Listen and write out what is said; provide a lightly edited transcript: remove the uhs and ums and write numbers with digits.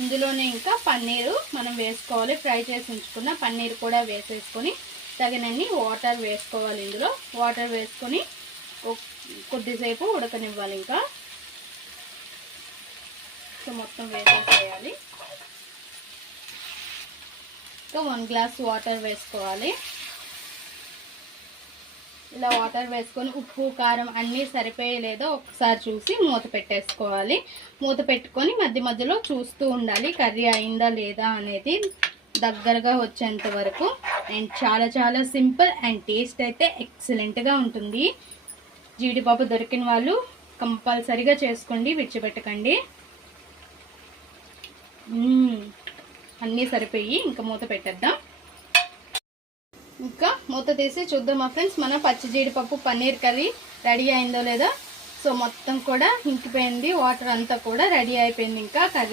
ఇందులోనే ఇంకా పన్నీరు మనం వేసుకోవాలి. ఫ్రై చేసి ఉంచుకున్న పన్నీర్ కూడా వేసేసుకొని తగినన్ని వాటర్ వేసుకోవాలి. ఇందులో వాటర్ వేసుకొని కొద్దిసేపు ఉడకనివ్వాలి. ఇంకా సో మొత్తం వేసేసేయాలి. సో 1 గ్లాస్ వాటర్ వేసుకోవాలి. ఇలా వాటర్ వేసుకొని ఉప్పు కారం అన్నీ సరిపోయలేదో ఒకసారి చూసి మూత పెట్టేసుకోవాలి. మూత పెట్టుకొని మధ్య మధ్యలో చూస్తూ ఉండాలి కర్రీ అయిందా లేదా అనేది దగ్గరగా వచ్చేంత వరకు. అండ్ చాలా చాలా సింపుల్ అండ్ టేస్ట్ అయితే ఎక్సలెంట్గా ఉంటుంది. జీడిపప్పు దొరికిన వాళ్ళు కంపల్సరీగా చేసుకోండి, విడిచిపెట్టకండి. అన్నీ సరిపోయి ఇంకా మూత పెట్టేద్దాం. ఇంకా మూత తీసి చూద్దామా ఫ్రెండ్స్, మన పచ్చి జీడిపప్పు పన్నీర్ కర్రీ రెడీ అయిందో లేదా. సో మొత్తం కూడా ఇంకిపోయింది, వాటర్ అంతా కూడా రెడీ అయిపోయింది ఇంకా కర్రీ.